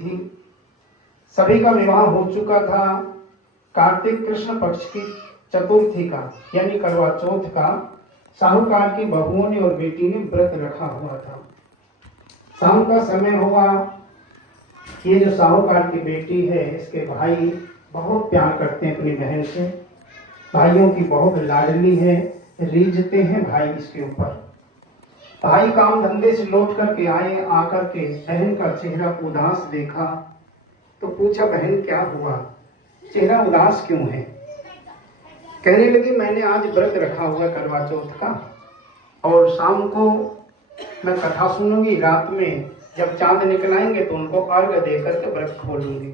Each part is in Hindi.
थी। सभी का विवाह हो चुका था। कार्तिक कृष्ण पक्ष की चतुर्थी का यानी करवा चौथ का साहूकार की बहुओं ने और बेटी ने व्रत रखा हुआ था। शाम का समय हुआ। ये जो साहूकार की बेटी है, इसके भाई बहुत प्यार करते हैं अपनी बहन से। भाइयों की बहुत लाडली है, रीझते हैं भाई इसके ऊपर। भाई काम धंधे से लौट करके आए, आकर के बहन का चेहरा उदास देखा तो पूछा, बहन क्या हुआ, चेहरा उदास क्यों है? कहने लगी, मैंने आज व्रत रखा हुआ करवा चौथ का और शाम को मैं कथा सुनूंगी, रात में जब चांद निकल आएंगे तो उनको अर्घ देकर के व्रत खोलूंगी।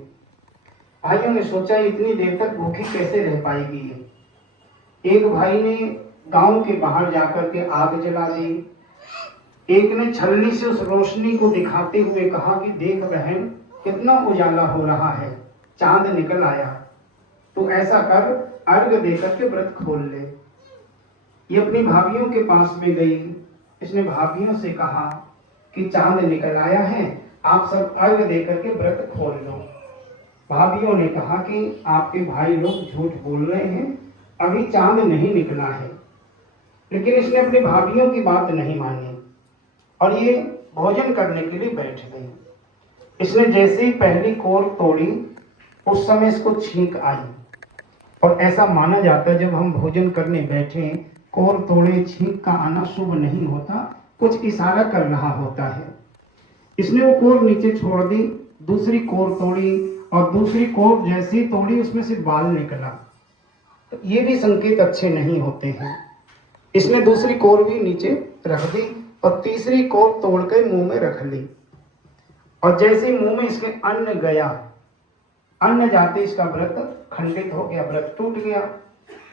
भाइयों ने सोचा इतनी देर तक भूखी कैसे रह पाएगी। एक भाई ने गांव के बाहर जाकर के आग जला दी। एक ने छलनी से उस रोशनी को दिखाते हुए कहा कि देख बहन, कितना उजाला हो रहा है, चांद निकल आया, तो ऐसा कर अर्घ देकर के व्रत खोल ले। ये अपनी भाभीियों के पास में गई। इसने भाभीियों से कहा कि चांद निकल आया है, आप सब अर्घ देकर के व्रत खोल लो। भाभीियों ने कहा कि आपके भाई लोग झूठ बोल रहे हैं, अभी चांद नहीं निकला है। लेकिन इसने अपनी भाभीियों की बात नहीं मानी और ये भोजन करने के लिए बैठ गई। इसने जैसे ही पहली कोर तोड़ी, उस समय इसको छींक आई। और ऐसा माना जाता है जब हम भोजन करने बैठे, कोर तोड़े, छींक का आना शुभ नहीं होता, कुछ इशारा कर रहा होता है। इसने वो कोर नीचे छोड़ दी, दूसरी कोर तोड़ी और दूसरी कोर जैसी तोड़ी उसमें से बाल निकला। तो ये भी संकेत अच्छे नहीं होते हैं। इसने दूसरी कोर भी नीचे रख दी और तीसरी कोर तोड़ कर मुंह में रख ली। और जैसे मुंह में इसके अन्न गया, अन्न जाते इसका व्रत खंडित हो गया, व्रत टूट गया।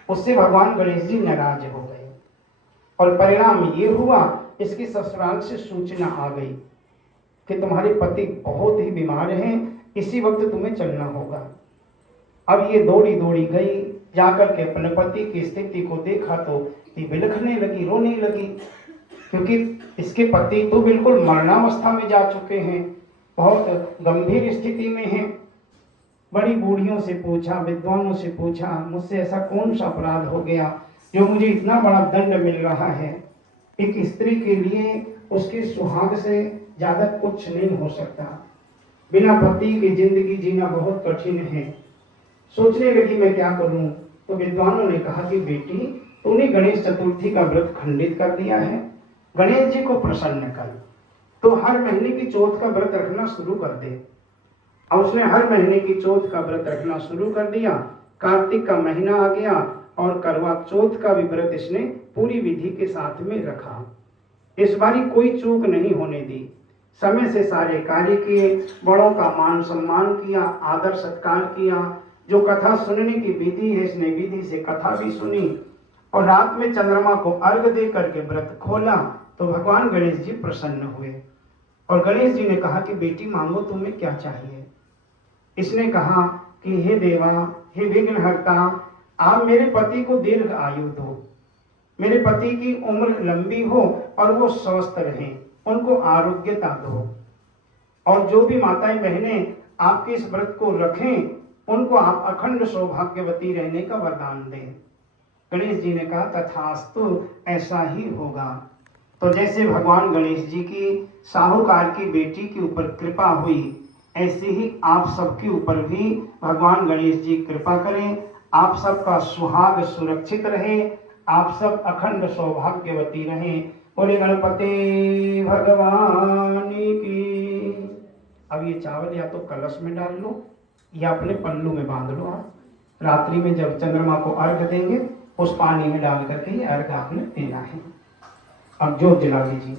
उससे भगवान गणेश जी नाराज हो गए और परिणाम ये हुआ, इसकी ससुराल से सूचना आ गई कि तुम्हारे पति बहुत ही बीमार हैं, इसी वक्त तुम्हें चलना होगा। अब ये दौड़ी दौड़ी गई, जाकर के अपने पति की स्थिति को देखा तो ये बिलखने लगी, रोने लगी, क्योंकि इसके पति तो बिल्कुल मरणावस्था में जा चुके हैं, बहुत गंभीर स्थिति में हैं। बड़ी बूढ़ियों से पूछा, विद्वानों से पूछा, मुझसे ऐसा कौन सा अपराध हो गया जो मुझे इतना बड़ा दंड मिल रहा है। एक स्त्री के लिए उसके सुहाग से ज्यादा कुछ नहीं हो सकता। बिना पति की जिंदगी जीना बहुत कठिन है। सोचने लगी मैं क्या करूं। तो विद्वानों ने कहा कि बेटी, तूने गणेश चतुर्थी का व्रत खंडित कर दिया है, गणेश जी को प्रसन्न कर, तो हर महीने की चौथ का व्रत रखना शुरू कर दे। और उसने हर महीने की चौथ का व्रत रखना शुरू कर दिया। कार्तिक का महीना आ गया और करवा चौथ का भी व्रत इसने पूरी विधि के साथ में रखा। इस बारी कोई चूक नहीं होने दी। समय से सारे कार्य किए, बड़ों का मान सम्मान किया, आदर सत्कार किया। जो कथा सुनने की विधि है, इसने विधि से कथा भी सुनी और रात में चंद्रमा को अर्घ दे करके व्रत खोला तो भगवान गणेश जी प्रसन्न हुए। और गणेश जी ने कहा कि बेटी मांगो, तुम्हें क्या चाहिए। इसने कहा कि हे देवा, हे विघ्नहर्ता, आप मेरे पति को दीर्घ आयु दो, मेरे पति की उम्र लंबी हो और वो स्वस्थ रहें, उनको आरोग्यता दो। और जो भी माताएं बहनें आपके इस व्रत को रखें, उनको आप अखंड सौभाग्यवती रहने का वरदान दें। गणेश जी ने कहा तथास्तु, ऐसा ही होगा। तो जैसे भगवान गणेश जी की साहूकार की बेटी के ऊपर कृपा हुई, ऐसे ही आप सबके ऊपर भी भगवान गणेश जी कृपा करें। आप सबका सुहाग सुरक्षित रहे, आप सब अखंड सौभाग्यवती रहें। बोले गणपति भगवान की। अब ये चावल या तो कलश में डाल लो या अपने पल्लू में बांध लो। आप रात्रि में जब चंद्रमा को अर्घ देंगे, उस पानी में डाल करके ये अर्घ आपने देना है। अब जोत जला लीजिए।